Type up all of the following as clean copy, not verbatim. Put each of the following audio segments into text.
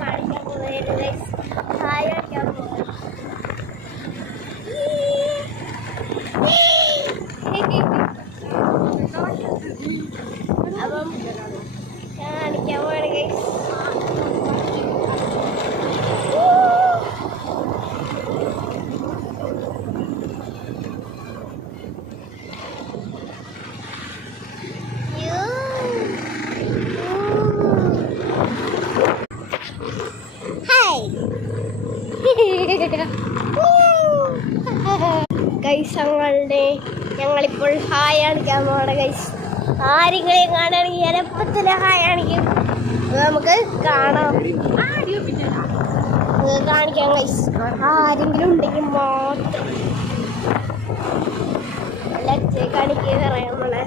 കാണിക്കാൻ പോകുന്നത് ഹായ് കാണിക്കാൻ പോകുന്നത്. അപ്പം കാണിക്കാൻ പോവാണ് ഗൈസ്. ഗൈസ് ഞങ്ങളിപ്പോൾ ഹായ് കാണിക്കാൻ പോവാണ് ഗൈസ്. ആരെങ്കിലും കാണുകയാണെങ്കിൽ എളുപ്പത്തിൽ ഹായ് കാണിക്കും. നമുക്ക് കാണാം, കാണിക്കാം ഗൈസ്. ആരെങ്കിലും ഉണ്ടെങ്കിൽ മാത്രം കാണിക്കുക പറയാം നമ്മളെ.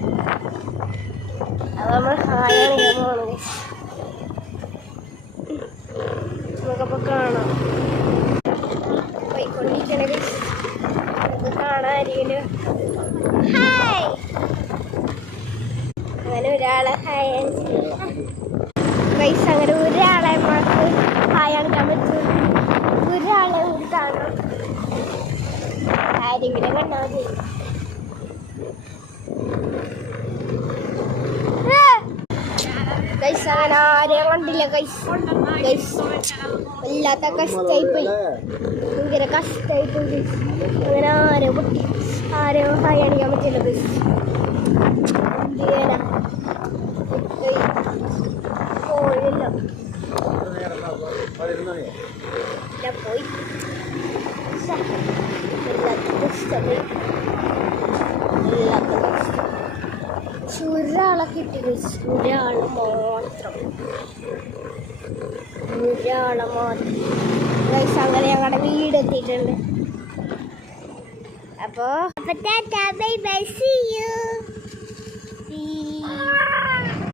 അത് നമ്മൾ ഹായ് കാണിക്കാൻ പോവാണ് ഗൈസ്. നമുക്കപ്പോൾ കാണാം. പോയിക്കൊണ്ടിരിക്കണ ഗൈസ്. നമുക്ക് കാണാമായിരിക്കും. ഹായ് അങ്ങനെ ഒരാളെ ഹായ് ഗൈസ്. അങ്ങനെ ഒരാളെ നമുക്ക് ഹായ് കാണിക്കാൻ പറ്റും. ഒരാളെ കൂടി കാണാം. ആരെങ്കിലും കണ്ടാൽ മതി. ഗൈസ് അങ്ങനെ ആരെയും കണ്ടില്ല ഗൈസ്. ഗൈസ് വല്ലാത്ത കഷ്ടമായിപ്പോയി, ഭയങ്കര കഷ്ടമായിപ്പോയി ഗൈസ്. അങ്ങനെ ആരോ പൊട്ടി, ആരോ ഹായ് കാണിക്കാൻ പറ്റില്ല ഗൈസ്. എന്ത് ചെയ്യാനാ, പോയില്ല പോയി. ഒരാളെ കിട്ടി ഗൈസ്. ഒരാള് മാത്രം ഗൈസ്. അങ്ങനെ ഞങ്ങളുടെ വീട് എത്തിയിട്ടുണ്ട്. അപ്പോൾ ബൈ ബൈ.